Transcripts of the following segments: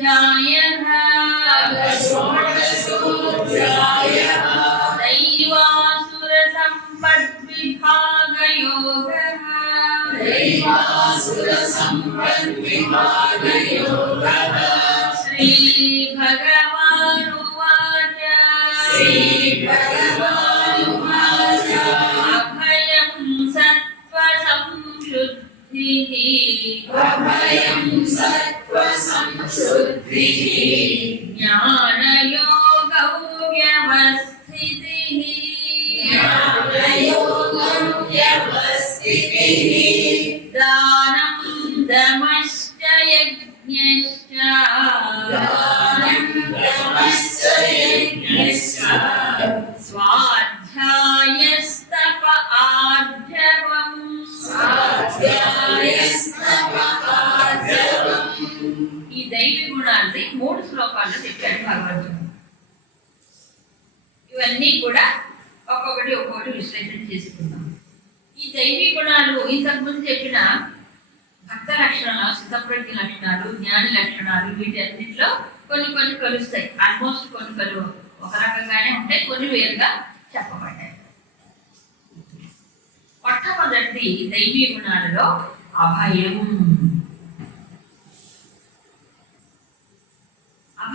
ध्यायः दैवासुरसम्पद्विभागयोगः। दैवासुरसम्पद्विभागयोगः।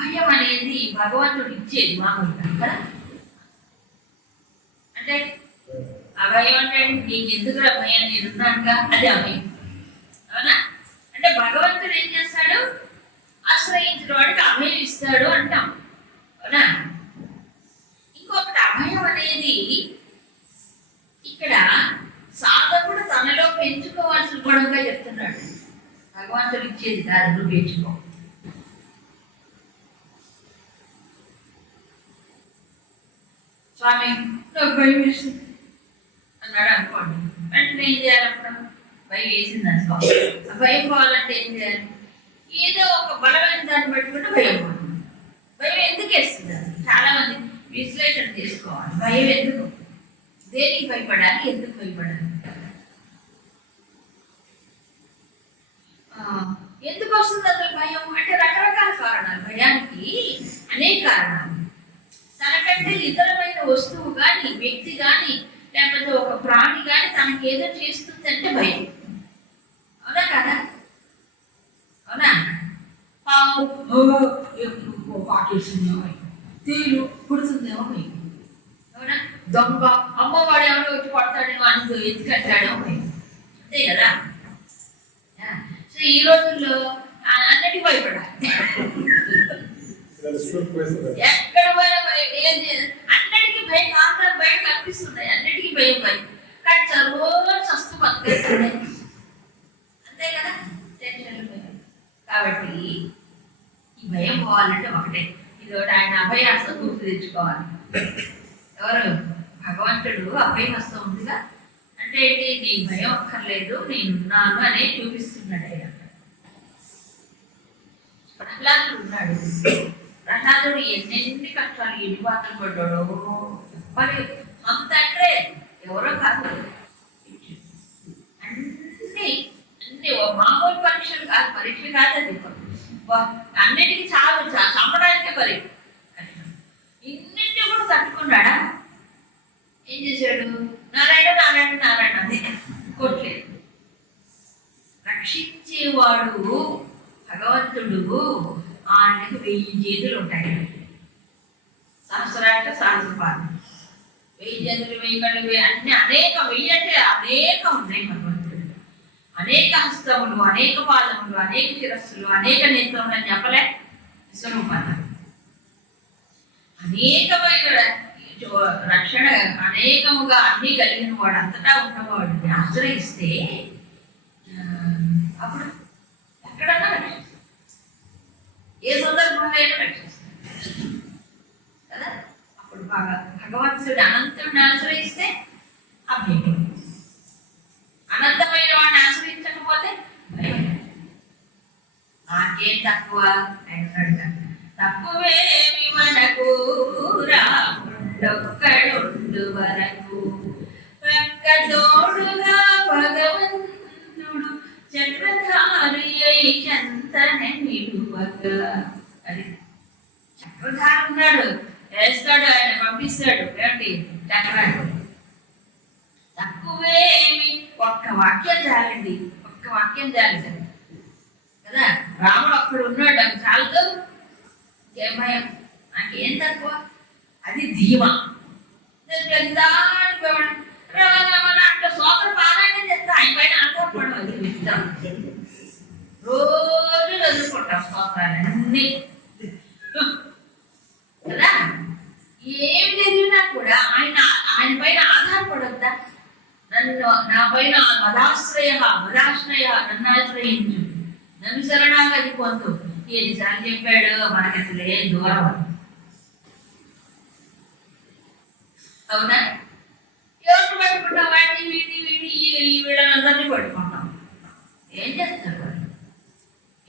అభయం అనేది భగవంతుడు ఇచ్చేది మామూలుగా కదా? అంటే అభయం అంటే నీకు ఎందుకు అభయం నేను ఉన్నానుగా అది అభయం అవునా? అంటే భగవంతుడు ఏం చేస్తాడు? ఆశ్రయించిన వాడికి అభయం ఇస్తాడు అంటాం. అవునా? ఇంకొకటి అభయం అనేది ఇక్కడ సాధకుడు తనలో పెంచుకోవాల్సిన గొడవగా చెప్తున్నాడు. భగవంతుడు ఇచ్చేది కాదు నువ్వు పెంచుకో. స్వామి భయం వేస్తుంది అన్నాడు అనుకోండి. వెంటనే ఏం చేయాలి అప్పుడు? భయం వేసింది అనుకో ఆ భయం పోవాలంటే ఏం చేయాలి? ఏదో ఒక బలమైన దాన్ని పెట్టుకుంటే భయం పోతుంది. భయం ఎందుకు వేస్తుంది అది? చాలా మంది విశ్లేషణ చేసుకోవాలి. భయం ఎందుకు? దేనికి భయపడాలి? ఎందుకు భయపడాలి ఆ, ఎందుకు వస్తుంది అసలు భయం అంటే రకరకాల కారణాలు భయానికి అనేక కారణాలు తనకంటే ఇతరమైన వస్తువు కానీ వ్యక్తి కానీ లేకపోతే ఒక ప్రాణి కానీ తనకి ఏదో చేస్తుందంటే భయం. అవునా కదా? అవునా? ఓ, ఎప్పుడు పాకేస్తుందేమో భయం. తేలు కుడుతుందేమో భయం. అవునా? దొంగ. అమ్మవాడు వచ్చి కొడతాడేమో అని ఎత్తుకట్టాడేమో భయం. అంతే కదా? సో ఈ రోజుల్లో ఆ, అన్నిటికీ భయపడాలి. ఎక్కడ పోయినా ఏం చేయదు అన్నిటికీ భయం కారణాలు భయం కనిపిస్తున్నాయి అన్నిటికీ కానీ చదువు అంతే కదా? టెన్షన్ కాబట్టి ఈ భయం పోవాలంటే ఒకటే. ఇది ఒకటి ఆయన అభయహస్తం గుర్తు తెచ్చుకోవాలి. ఎవరు? భగవంతుడు అభయహస్తం ఉందిగా. అంటే ఏంటి? నీ భయం అక్కర్లేదు నేనున్నాను అనే చూపిస్తున్నాడు ఆయన. ప్రహ్లాదుడు ఉన్నాడు. ప్రహ్లాదుడు ఎన్నెన్ని కష్టాలు ఎన్ని బాధలు పడ్డాడో మరి అంత అంటే ఎవరో కాదు. అన్ని అన్ని మామూలు పరీక్షలు కాదు పరీక్ష కాదు అది. అన్నిటికీ చాలు చంపడానికే పరి. ఇన్నింటి కూడా తట్టుకున్నాడా? ఏం చేశాడు? నారాయణ నారాయణ నారాయణ అదే. కొట్లేదు. రక్షించేవాడు భగవంతుడు ఆయనకు వెయ్యి చేతులు ఉంటాయి సహస్రాట సహస్రపాదం. వెయ్యి చేతులు వెయ్యి కళ్ళు అన్ని అనేక వెయ్యి అంటే అనేక ఉన్నాయి భగవంతుడు అనేక హస్తములు అనేక పాదములు అనేక శిరస్సులు అనేక నేత్రములు అని చెప్పలే విశ్వరూపాన్ని. అనేకమైన రక్షణ అనేకముగా అన్ని కలిగిన వాడు అంతటా ఉన్నవాడిని ఆశ్రయిస్తే అప్పుడు ఎక్కడన్నా రక్షిస్తాడు ఏ సందర్భంలో అయినా రక్షిస్తాడు భగవంతుడు అనంతుడిని ఆశ్రయిస్తే అభ్యం అనంతమైన వాడిని ఆశ్రయించకపోతే భయం. నాకేం తక్కువ? తక్కువేమి మనకు? రాముడొక్కడుండు వరకు. ప్రక్క తోడుగా భగవంతుడు చక్రధారి అయి చంతన నిలువక అది చక్రధారి ఉన్నాడు. వేస్తాడు ఆయన పంపిస్తాడు. ఏమిటి? చక్రాన్ని. తక్కువేమి ఒక్క వాక్యం చాలండి. ఒక్క వాక్యం చాలు సార్ కదా? రాముడు అక్కడ ఉన్నాడు అది చాలదు ఏం భయం? నాకేం తక్కువ? అది ధీమా. అంటే సోదరు పారాయణ చేస్తా. ఆయన పైన ఆధారపడడం అది విచిత్రం రోజు చదువుకుంటాం స్తోత్రాలు కదా? ఏం చదివినా కూడా ఆయన ఆయన పైన ఆధారపడొద్దా? నన్ను నా పైన మదాశ్రయ మదాశ్రయ నన్ను ఆశ్రయించు నన్ను శరణాగతి పొందు. ఎన్నిసార్లు చెప్పాడు. మనకి అసలు ఏం దూరం. అవునా? ఎవరు పట్టుకుంటాం వాడిని వీడిని వీడిని వీళ్ళందరినీ పట్టుకుంటాం ఏం చేస్తారు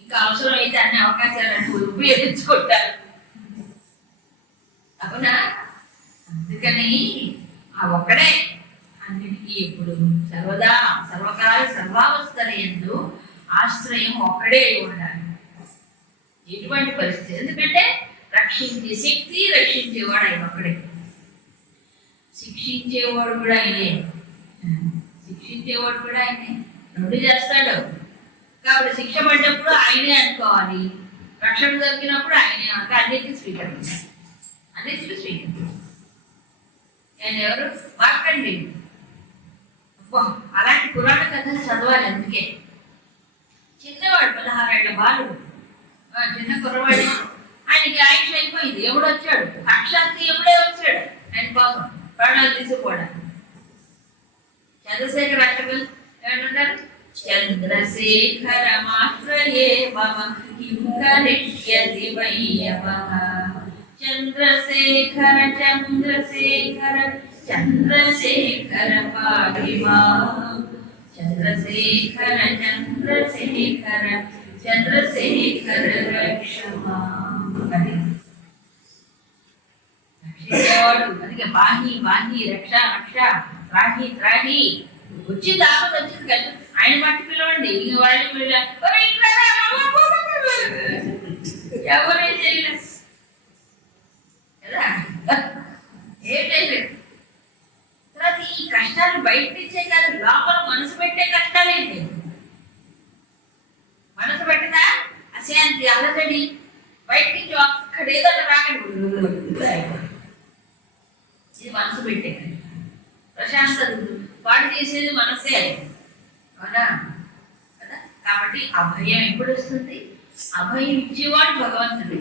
ఇంకా అవసరం అయితే అన్ని అవకాశాలను ఉపయోగించుకుంటారు. అవునా అందుకని ఆ ఒక్కడే అన్నిటికీ ఎప్పుడు సర్వదా సర్వకాల సర్వావస్థల ఎందు ఆశ్రయం ఒక్కడే ఉండాలి. ఎటువంటి పరిస్థితి? ఎందుకంటే రక్షించే శక్తి రక్షించేవాడు ఆయన ఒక్కడే. శిక్షించేవాడు కూడా ఆయనే. శిక్షించేవాడు కూడా ఆయనే. రెండు చేస్తాడు. కాబట్టి శిక్ష పడ్డప్పుడు ఆయనే అనుకోవాలి. రక్షణ దొరికినప్పుడు ఆయనే. అంత అన్నిటిని స్వీకరించాలి. అన్నిటిని స్వీకరించాలి ఆయన ఎవరు మార్కండి అలాంటి పురాణ కథలు చదవాలి అందుకే. చిన్నవాడు పదహారేళ్ళ బాలు. చిన్న కుర్రవాడు. ఆయనకి ఆయుష్ వెళ్ళిపోయింది ఎవడు వచ్చాడు? సాక్షాత్తు ఎవడే వచ్చాడు. ఆయన పాపం ప్రాణాలు తీసుకోవడానికి. చంద్రశేఖర్ అష్టకం ఏమంటారు చంద్రశేఖర మాత్రయే మమ కిం కరిష్యతి వయ్యవః చంద్రశేఖర చంద్రశేఖర చంద్రశేఖర పాడి చంద్రశేఖర చంద్రశేఖర చంద్రశేఖర రక్ష రక్షించేవాడు. అందుకే బాహి బాహి రక్ష రక్ష త్రాహి త్రాహి. వచ్చి ఆపద వచ్చింది కదా. ఆయన మట్టి పిలవండి. ఇంక వాళ్ళు పిల్ల ఎవరైనా చేయలేదు కదా ఏం చేయలేదు తర్వాత ఈ కష్టాలు బయట నుంచే కాదు లోపల మనసు పెట్టే కష్టాలేంటి మనసు పెట్టదా అశాంతి అలజడి బయట నుంచి ఒక్కడేదో రాకండి ఇది మనసు పెట్టే ప్రశాంతత వాడు చేసేది మనసే అవునా కదా కాబట్టి అభయం ఎప్పుడు వస్తుంది అభయం ఇచ్చేవాడు భగవంతుడు.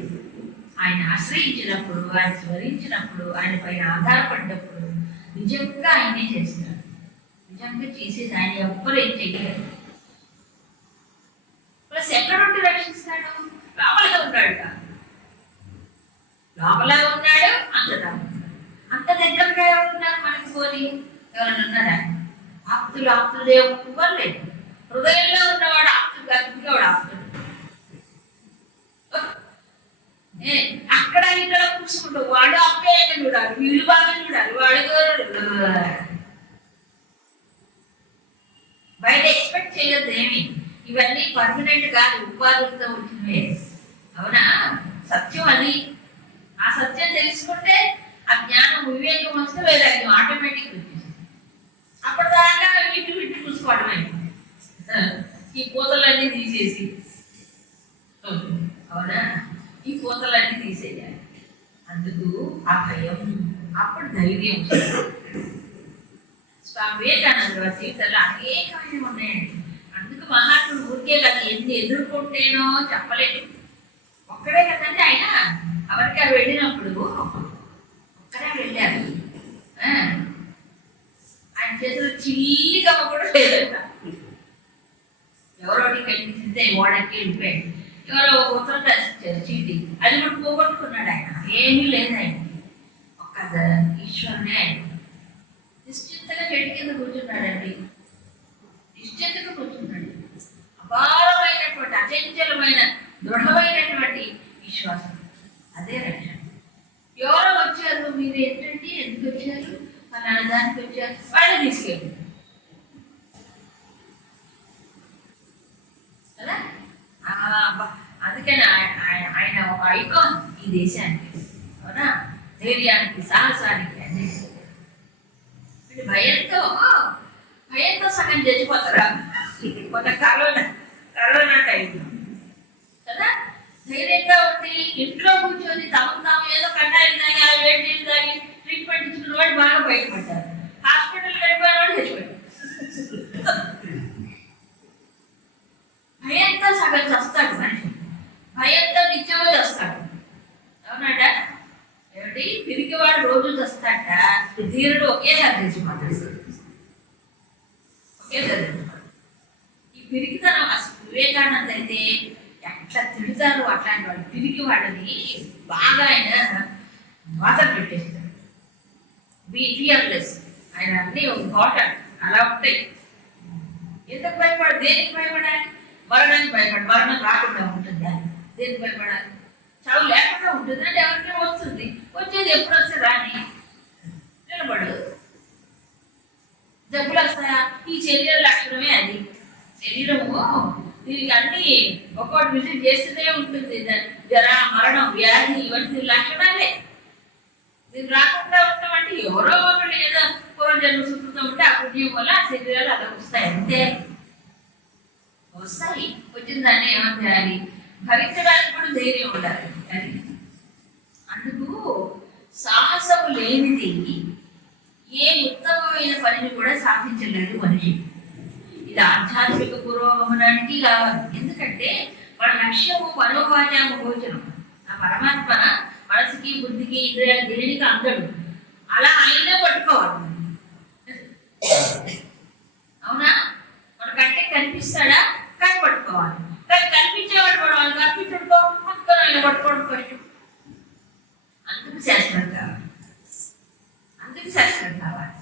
ఆయన ఆశ్రయించినప్పుడు ఆయన స్మరించినప్పుడు ఆయన పైన ఆధారపడ్డప్పుడు నిజంగా ఆయనే చేస్తున్నాడు నిజంగా చేసేది ఆయన ఎవ్వరు ఏం చెయ్యారు. ప్లస్ ఎక్కడ ఉండి రక్షిస్తాడు? లోపలే ఉన్నాడు లోపల ఉన్నాడు అంతటా అంత దగ్గరగా ఉన్నారు మనకు పోని? ఎవరైనా ఉన్నారా? ఆప్తులు ఆప్తులు ఎవ్వరు లేదు హృదయంలో ఉన్నవాడు అక్కడ ఇక్కడ కూర్చుకుంటావు వాడు ఆప్యాయంగా చూడాలి వీళ్ళు బాగా చూడాలి వాడు బయట ఎక్స్పెక్ట్ చేయొద్దు ఏమి. ఇవన్నీ పర్మనెంట్ కాదు ఉపాధులతో వచ్చినవే అవునా? సత్యం అది. ఆ సత్యం తెలుసుకుంటే ఆ జ్ఞానం వివేకం వస్తే వేరే ఆటోమేటిక్ వచ్చేసి అప్పటిదాకా వీటి వీటి చూసుకోవడం ఆ, ఈ పూతలన్నీ తీసేసి. అవునా? ఈ పూతలన్నీ తీసేయాలి. అందుకు ఆ భయం అప్పుడు ధైర్యం. స్వామి వివేకానంద జీవితంలో అనేకమైన ఉన్నాయండి. అందుకు మహాత్ముడు ఊరికే కదా ఎన్ని ఎదుర్కొంటేనో చెప్పలేదు. ఒక్కడే కదండి ఆయన? అమెరికా వెళ్ళినప్పుడు ఒక్కడే వెళ్ళారు. ఆ, ఆయన చేతిలో చిల్లిగా కూడా లేదంట ఎవరో కనిపిస్తే ఓడకి వెళ్ళిపోయాడు. ఎవరో ఒక ఉత్తరం రాసిచ్చారు చీటి. అది కూడా పోగొట్టుకున్నాడు ఆయన. ఏమీ లేదు ఆయన ఒక్క ఈశ్వరునే ఆయన. నిశ్చింతగా చెట్టు కింద కూర్చున్నాడండి. నిశ్చింతగా కూర్చున్నాడు. అపారమైనటువంటి అచంచలమైన దృఢమైనటువంటి విశ్వాసం. రోజులు రోజు చస్తాట ధీరుడు ఒకేసారి తెచ్చిపోతాడు ఒకేసారి ఈ పిరికితనం అసలు వివేకానంద అయితే ఎట్లా తిడతారు? అట్లాంటి వాళ్ళు పిరికి వాళ్ళని బాగా ఆయన వాసన పెట్టేస్తారు బీ ఫియర్లెస్ ఆయన అన్ని ఇంపార్టెంట్ అలా ఉంటాయి. ఎందుకు భయపడ దేనికి భయపడాలి? మరణానికి భయపడ మరణం రాకుండా ఉంటుందా? దేనికి భయపడాలి? చావు లేకుండా ఉంటుంది? అంటే వస్తుంది. వచ్చేది ఎప్పుడు వస్తుంది అని నిలబడు. జబ్బులు వస్తాయా? ఈ శరీర లక్షణమే అది. శరీరము దీనికి అన్ని ఒక్కొక్కటి విజిట్ చేస్తూనే ఉంటుంది. జ్వర మరణం వ్యాధి ఇవన్నీ లక్షణాలే. దీన్ని రాకుండా ఉండటం అంటే ఎవరో ఒకళ్ళు ఏదో పూర్వజన్మ సుకృతం ఉంటే ఆ పుణ్యం వల్ల ఆ శరీరాలు అలా వస్తాయి. అంతే. వస్తాయి. వచ్చిన దాన్ని ఏమని చేయాలి భరించడానికి కూడా ధైర్యం ఉండాలి. అది సాహసము లేనిది ఏ ఉత్తమమైన పనిని కూడా సాధించలేదు మనిషి ఇది ఆధ్యాత్మిక పురోగమనానికి కావాలి ఎందుకంటే మన లక్ష్యము మనోవాచాము భోజనం ఆ పరమాత్మ మనసుకి బుద్ధికి ఇంద్రియాలు దేనికి అందడు అలా ఆయనే పట్టుకోవాలి. అవునా? మన కంటే కనిపిస్తాడా? కానీ పట్టుకోవాలి. కానీ కనిపించేవాడు పడవాలి కనిపించడుకో పక్కన పట్టుకోవడం కష్టం అందుకు చేస్తాడు కావాలి అందుకు శాస్త్రం కావాలి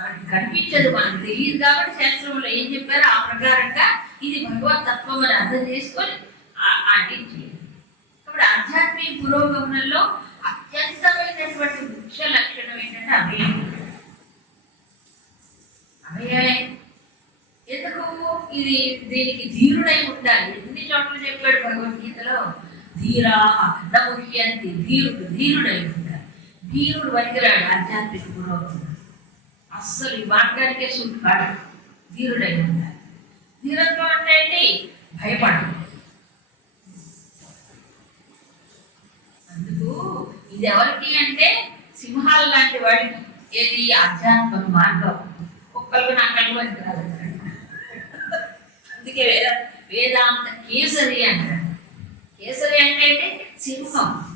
మనకి కనిపించదు. మనకు తెలియదు కాబట్టి శాస్త్రంలో ఏం చెప్పారో ఆ ప్రకారంగా ఇది భగవత్ తత్వం అని అర్థం చేసుకొని ఆ- కాబట్టి ఆధ్యాత్మిక పురోగమనంలో అత్యంతమైనటువంటి ముఖ్య లక్షణం ఏంటంటే అభయం. అభయమే ఎందుకు? ఇది దీనికి ధీరుడై ఉండాలి. ఎన్ని చోట్ల చెప్పాడు భగవద్గీతలో ధీరా నముహ్యంతి. ధీరుడు ధీరుడై ఉండాలి. ధీరుడు పనికిరాడు ఆధ్యాత్మిక పురోగమనం అస్సలు ఈ మార్గానికే సూటి కాదు. ధీరుడై ఉండాలి. ధీరత్వం అంటే ఏంటి? భయపడదు అందుకు ఇది ఎవరికి అంటే సింహాలు లాంటి వాడికి. ఏది? ఆధ్యాత్మిక మార్గం. కుక్కలు కళ్ళు అని కాదు అందుకే వేద వేదాంత కేసరి అంటారు కేసరి అంటే సింహం.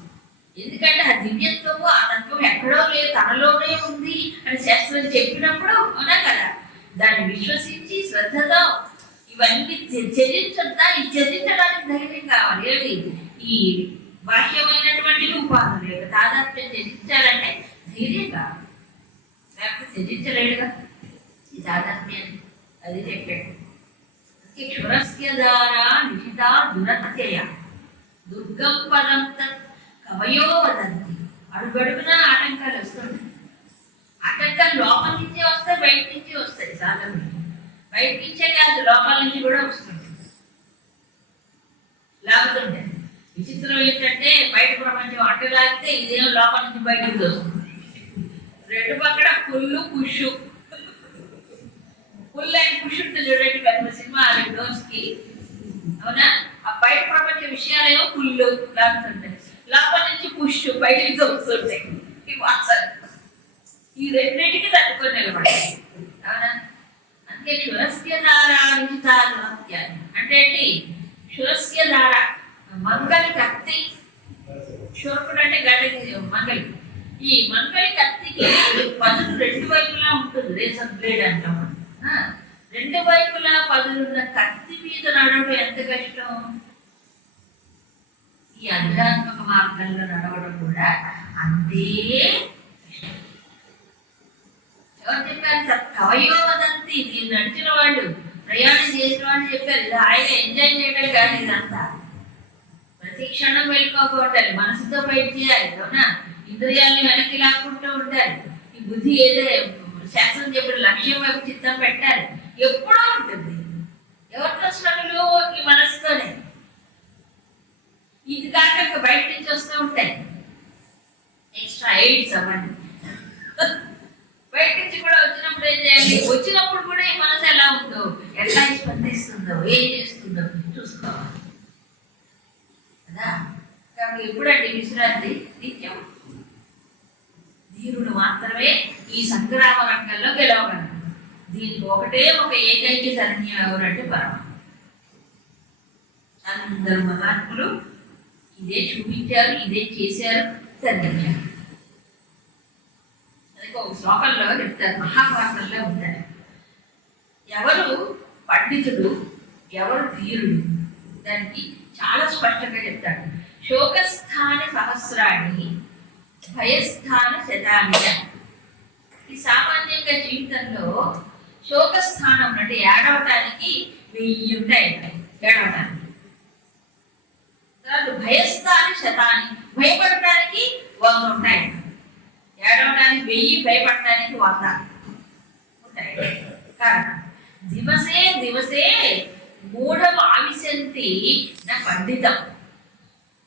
ఎందుకంటే ఆ దివ్యత్వము ఆ తత్వం ఎక్కడో లేదు తనలోనే ఉంది అని శాస్త్రం చెప్పినప్పుడు అవునా కదా? దాన్ని విశ్వసించి శ్రద్ధతో ఇవన్నీ త్య- త్యజించొద్దా ఈ ధైర్యం కావాలి. ఏది ఈ బాహ్యమైనటువంటి ఉపాధులు యొక్క తాదాత్మ్యం త్యజించాలంటే ధైర్యం కావాలి. లేకపోతే త్యజించలేడుగా ఈ తాదాత్మ్యాన్ని. అది చెప్పాడు. క్షురస్య ద్వారా నిహిత దురత్యయ దుర్గం పదం తత్ కవయో అడుగడుగున ఆటంకాలు వస్తుంది ఆటంకాలు లోపల నుంచి వస్తాయి బయట నుంచి వస్తాయి చాలా బయట నుంచే కాదు లోపల నుంచి కూడా వస్తుంది లాగుతుంటే. విచిత్రం ఏంటంటే బయట ప్రపంచం అట్టు లాగితే ఇదేమో లోపల నుంచి బయటకు వస్తుంది. రెండు పక్కన పుల్లు పుష్షు పుల్ అండ్ పుష్ ఉంటుంది చూడండి పెద్ద సినిమా రెండు రోజుకి అవునా? ఆ బయట ప్రపంచ విషయాలేమో పుల్లు లాగుతుంటాయి. లోపల నుంచి పుష్ బయటికి తోస్తుంటాయి ఈ ఈ రెండింటికి తట్టుకొని నిలబడి అవునా? అందుకే క్షురస్య దారా విహితాలు అంటే ఏంటి? క్షురస్య దార మంగళ కత్తి. క్షురకుడు అంటే గడ్డకి మంగళి ఈ మంగళి కత్తికి పదులు రెండు వైపులా ఉంటుంది. రేసర్ బ్లేడ్ అంటాం. మనం. రెండు వైపులా పదులున్న కత్తి మీద నడవడం ఎంత కష్టం ఈ అధ్యాత్మ మార్గంలో నడవడం కూడా అంతే ఎవరు చెప్పారు? సార్ కవయో వదంతి నడిచిన వాళ్ళు ప్రయాణం చేసిన వాళ్ళు చెప్పారు ఇది ఆయన ఎంజాయ్ చేయడం కాదు ఇదంతా. ప్రతి క్షణం వెళ్ళుకోక మనసుతో బయట చేయాలి అవునా? ఇంద్రియాలను వెనక్కి లాక్కుంటూ ఉండాలి. ఈ బుద్ధి ఏదో శాస్త్రం చెప్పిన లక్ష్యం వైపు చిత్తం పెట్టాలి. ఎప్పుడూ ఉంటుంది. ఎవరితో స్ట్రగుల్? ఈ మనసుతోనే. ఇది కాక ఇంకా బయట అవ్వండి బయట నుంచి కూడా వచ్చినప్పుడు ఏం చేయాలి? వచ్చినప్పుడు కూడా ఈ మనసు ఎలా ఉందో ఎలా స్పందిస్తుందో ఏం చేస్తుందో చూసుకోవాలి. కదా? కాబట్టి ఎప్పుడండి విశ్రాంతి? నిత్యం. ధీరుడు మాత్రమే ఈ సంగ్రామ రంగంలో గెలవగలరు. దీనికి ఒకటే ఒక ఏకైక సరణ్యం ఎవరంటే పరమ అందరు మహాత్ములు ఇదే చూపించారు ఇదే చేశారు తగ్గించారు అందుకే ఒక శ్లోకంలో చెప్తారు మహాభారతంలో ఉంటారు ఎవరు పండితుడు ఎవరు ధీరుడు? దానికి చాలా స్పష్టంగా చెప్తాడు శోకస్థాన సహస్రాన్ని భయస్థాన శతాన్ని ఈ సామాన్యంగా జీవితంలో శోకస్థానం అంటే ఏడవటానికి వెయ్యి ఉంటాయి ఏడవటానికి. వాళ్ళు భయస్థాని శతాన్ని భయపడటానికి వంద ఉంటాయి ఏడవడానికి వెయ్యి భయపడటానికి వంద. ఉంటాయి. కారణం దివసే దివసే మూఢవ ఆవిశంతి నా పండితం.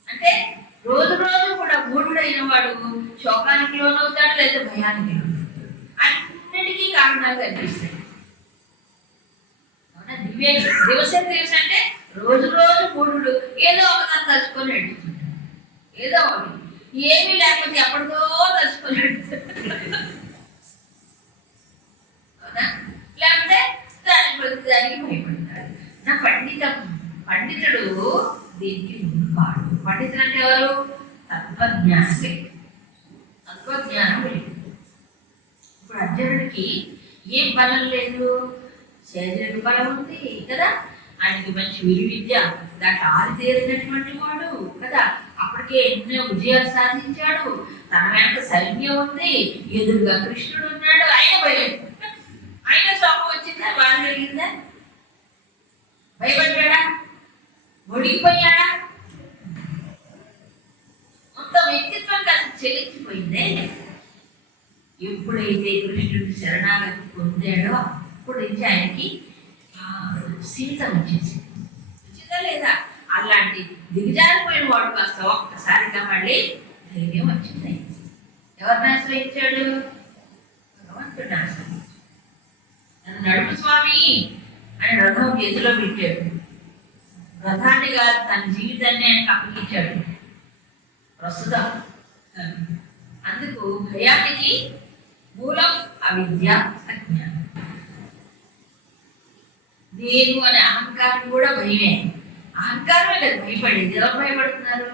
అంటే రోజు రోజు కూడా మూఢుడైన వాడు శోకానికి లోనవుతాడు లేదా భయానికి అన్నిటికీ కారణాలు కనిపిస్తాయి. దివ్య దివసే దివస అంటే రోజు రోజు మూఢుడు ఏదో ఒకదాన్ని తలుచుకొని నడుస్తుంటాడు ఏదో ఒకటి. ఏమీ లేకపోతే ఎప్పటికో తలుచుకొని అవునా? లేకపోతే దాని ప్రతి దానికి భయపడతాడు నా పండిత పండితుడు దీనికి ముందువాడు పండితుడు అంటే ఎవరు? తత్వజ్ఞానం తత్వజ్ఞానం ఇప్పుడు అర్జునుడికి ఏం బలం లేదు? శరీర బలం ఉంది కదా? ఆయనకి మంచి విలు విద్య దాంట్లో ఆరితేరినటువంటి వాడు కదా. అప్పటికే ఎన్నో విజయాలు సాధించాడు. తన వెనక సైన్యం ఉంది. ఎదురుగా కృష్ణుడు ఉన్నాడు. ఆయన భయం. ఆయన శోకం వచ్చిందా? బాధ కలిగిందా? భయపడ్డా ఒడిగిపోయాడా మొత్తం వ్యక్తిత్వం కాస్త చెల్లించిపోయిందే ఎప్పుడైతే కృష్ణుడు శరణాగతి పొందాడో అప్పుడు నుంచి ఆయనకి ఆ, సీతం వచ్చేసింది వచ్చిందా లేదా అలాంటి దిగజారిపోయిన వాడు కాస్త ఒక్కసారిగా మళ్ళీ ధైర్యం వచ్చింది. ఎవరిని ఆశ్రయించాడు? భగవంతుడిని ఆశ్రయించాడు. నన్ను నడుపు స్వామి అని రథం చేతిలో పెట్టాడు. రథాన్ని కాదు తన జీవితాన్ని ఆయనకు అప్పగించాడు ప్రస్తుతం అందుకు భయానికి మూలం అవిద్య అజ్ఞానం. నేను అనే అహంకారం కూడా భయమే. అహంకారమే లేదు భయపడేది ఎలా భయపడుతున్నారు?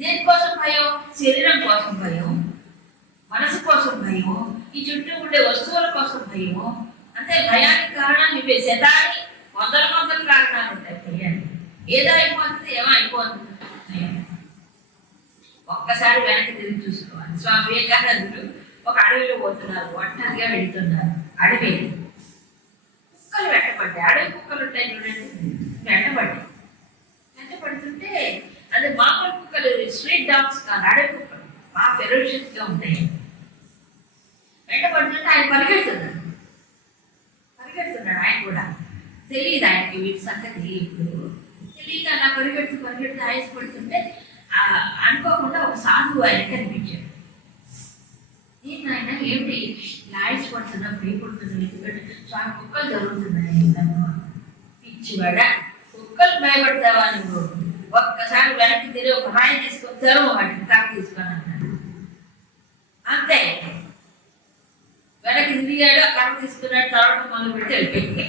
దేనికోసం భయం? శరీరం కోసం భయం. మనసు కోసం భయం. ఈ చుట్టూ ఉండే వస్తువుల కోసం భయం. అంటే భయానికి కారణాలు ఇవే శతాన్ని వందల వందల కారణాలు ఉంటాయి భయాన్ని ఏదో అయిపోతుంది ఏమో అయిపోతుంది. ఒక్కసారి వెనక్కి తిరిగి చూసుకోవాలి. స్వామి వివేకానందుడు ఒక అడవిలో పోతున్నారు ఒంటరిగా వెళ్తున్నారు. అడవి. కుక్కలు వెంటబడ్డాయి అడవి కుక్కలు ఉంటాయి చూడండి. వెంటపడ్డాయి. వెంటపడుతుంటే అది మామూలు కుక్కలు స్ట్రీట్ డాగ్స్ కాదు అడవి కుక్కలు. మా ఫెరోషియస్గా ఉంటాయి. వెంటపడుతుంటే ఆయన పరిగెడుతున్నాడు. పరిగెడుతున్నాడు ఆయన కూడా. తెలియదు ఆయనకి వీటి సంగతి ఇప్పుడు. తెలియక అలా పరిగెడుతూ పరిగెడుతూ ఆయాసపడుతుంటే పడుతుంటే అనుకోకుండా ఒక సాధువు ఆయన కనిపించాడు. ఏంటి ఆయన ఏమిటి? లాయస్ పడుతున్నా భయపడుతున్నా ఎందుకంటే స్వామి కుక్కలు జరుగుతున్నాయి పిచ్చివాడ కుక్కలు భయపడతావా నువ్వు? ఒక్కసారి వెనక్కి తిరిగి ఒక రాయి తీసుకొని తెరవ వాటిని కర్ర తీసుకొని అన్నాడు అంతే. వెనక్కి తిరిగాడు ఆ కర్ర తీసుకున్నాడు తర్వాత మొదలు పెట్టి వెళ్ళిపోయింది.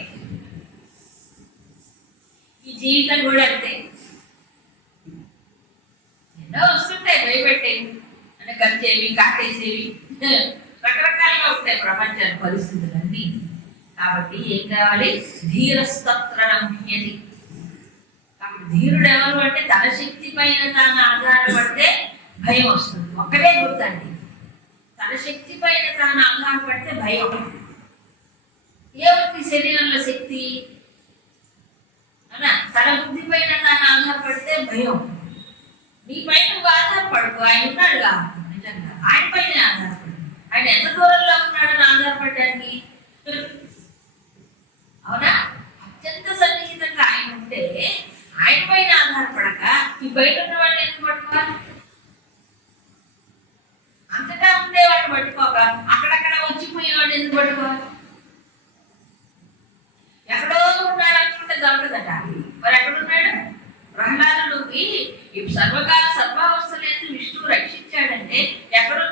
ఈ జీవితం కూడా అంతే. ఎన్నో వస్తుంటాయి భయపెట్టేవి. అంటే కంచేవి కాటేసేవి. రకరకాలుగా ఉంటాయి ప్రపంచాన్ని పరిస్థితులన్నీ. కాబట్టి ఏం కావాలి? ధీరస్తత్రణం కాబట్టి ధీరుడు ఎవరు అంటే తన శక్తి పైన తాను ఆధారపడితే భయం వస్తుంది. ఒక్కటే గుర్తండి. తన శక్తి పైన తాను ఆధారపడితే భయం. ఏముంది శరీరంలో శక్తి? అవునా? తన బుద్ధి పైన తాను ఆధారపడితే భయం. నీ పైన ఆధారపడుకో. ఆయన ఉన్నాడుగా. నిజంగా. ఆయన పైన ఆధారపడు. ఆయన ఎంత దూరంలో ఉన్నాడు నాన్నగారు పడ్డానికి అవునా? అత్యంత సన్నిహితంగా ఆయన ఉంటే ఆయన పైన ఆధారపడక ఈ బయట ఉన్న వాళ్ళు ఎందుకు పట్టుకోవాలి? అంతటా ఉండేవాడు పట్టుకోక అక్కడక్కడ వచ్చిపోయేవాడు ఎందుకు పట్టుకోవాలి? ఎక్కడో ఉన్నాడు అనుకుంటే దొరకదట. మరి ఎక్కడున్నాడు ప్రహ్లాదుడికి ఈ సర్వకాల సర్వావస్థ లేదు విష్ణువు రక్షించాడంటే ఎక్కడో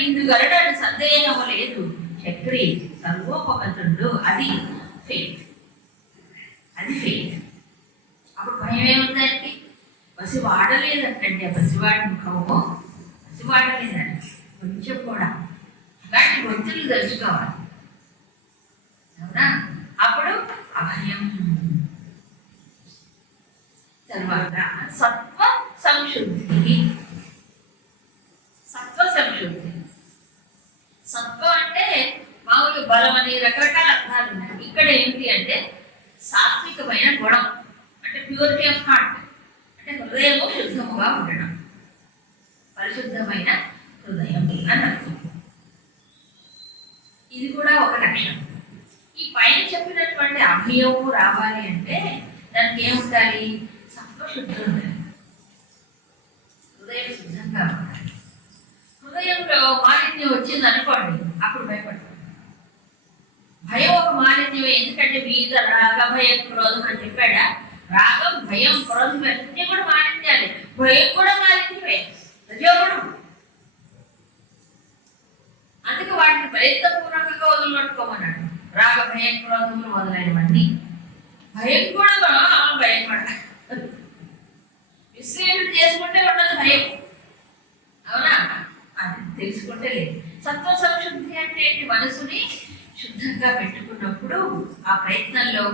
నిన్ను గరుడని సందేహము లేదు. చక్రి సర్వోపగతుడు. అది ఫెయిత్ అది ఫెయిత్ అప్పుడు భయం ఏముందండి? బస్సు వాడలేదంటండి ఆ బస్సువాడి ముఖము. బస్సు వాడలేదండి కొంచెం కూడా. అలాంటి గొంతులు తెలుసుకోవాలి అవునా? అప్పుడు అభయం. తర్వాత సత్వ సంశుద్ధి. సత్వ సంశుద్ధి. సత్వం అంటే మామూలు బలం అని రకరకాల అర్థాలు ఉన్నాయి. ఇక్కడ ఏంటి అంటే సాత్వికమైన గుణం అంటే ప్యూరిటీ ఆఫ్ హార్ట్ అంటే హృదయము శుద్ధముగా ఉండడం పరిశుద్ధమైన హృదయం అని అర్థం. ఇది కూడా ఒక లక్షణం. ఈ పైన చెప్పినటువంటి అభియోగం రావాలి అంటే దానికి ఏముండాలి? సత్వశుద్ధి ఉండాలి. హృదయం శుద్ధంగా హృదయంలో మాలిన్యం వచ్చింది అనుకోండి అప్పుడు భయపడతాం. భయం ఒక మాలిన్యం ఎందుకంటే వీధ రాగ భయం క్రోధం అని చెప్పాడా? రాగం భయం క్రోధం అన్నీ కూడా మాలిన్యాలి. భయం కూడా మాలిన్యమే రజోగుణం అందుకే వాటిని ప్రయత్నపూర్వకంగా వదిలిపెట్టుకోమన్నాడు రాగ భయం క్రోధములు మొదలైనవన్నీ భయం కూడా భయం భయపడ విశ్లేషణ చేసుకుంటే ఉండదు భయం అవునా అది తెలుసుకుంటే లేదు సత్వ సంశుద్ధి అంటే ఏంటి మనసుని శుద్ధంగా పెట్టుకున్నప్పుడు ఆ ప్రయత్నంలో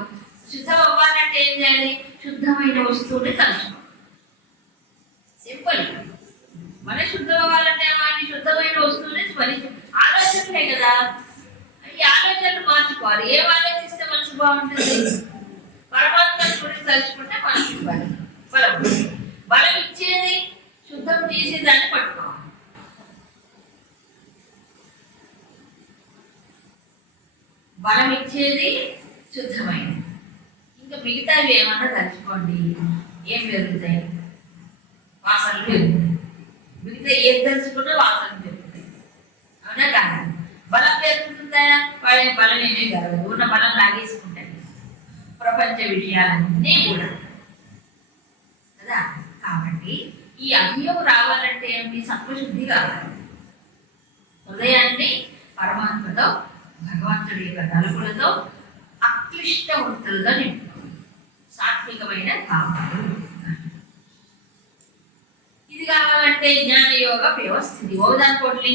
శుద్ధం అవ్వాలంటే ఏం చేయాలి? శుద్ధమైన వస్తువుని తలుచుకో సింపుల్ మన శుద్ధం అవ్వాలంటే వాడిని శుద్ధమైన వస్తువుని స్మరించు ఆలోచనలే కదా. ఈ ఆలోచనలు మార్చుకోవాలి. ఏం ఆలోచిస్తే మనసు బాగుంటుంది? పరమాత్మ గురించి తలుచుకుంటే మనసు బలం బలం. బలం ఇచ్చేది శుద్ధం చేసి దాన్ని పట్టుకోవాలి. బలం ఇచ్చేది శుద్ధమైనది. ఇంకా మిగతావి ఏమన్నా తలుచుకోండి. ఏం పెరుగుతాయి? వాసనలు పెరుగుతాయి. మిగతా ఏం తలుచుకున్నా వాసనలు పెరుగుతాయి. అవునా కాదు? బలం పెరుగుతుందా? వాడి బలం ఏమీ కాదు ఉన్న బలం లాగేసుకుంటాయి. ప్రపంచ విషయాలన్నీ కూడా. కదా? కాబట్టి ఈ అభయం రావాలంటే ఏమిటి? సత్వశుద్ధి కావాలి. హృదయాన్ని పరమాత్మతో భగవంతుడి యొక్క తలుపులతో అక్లిష్ట వృత్తులతో నింపుతాం సాత్వికమైన కామాలు ఇది కావాలంటే జ్ఞానయోగ వ్యవస్థితి. ఓదాన్ కోట్లి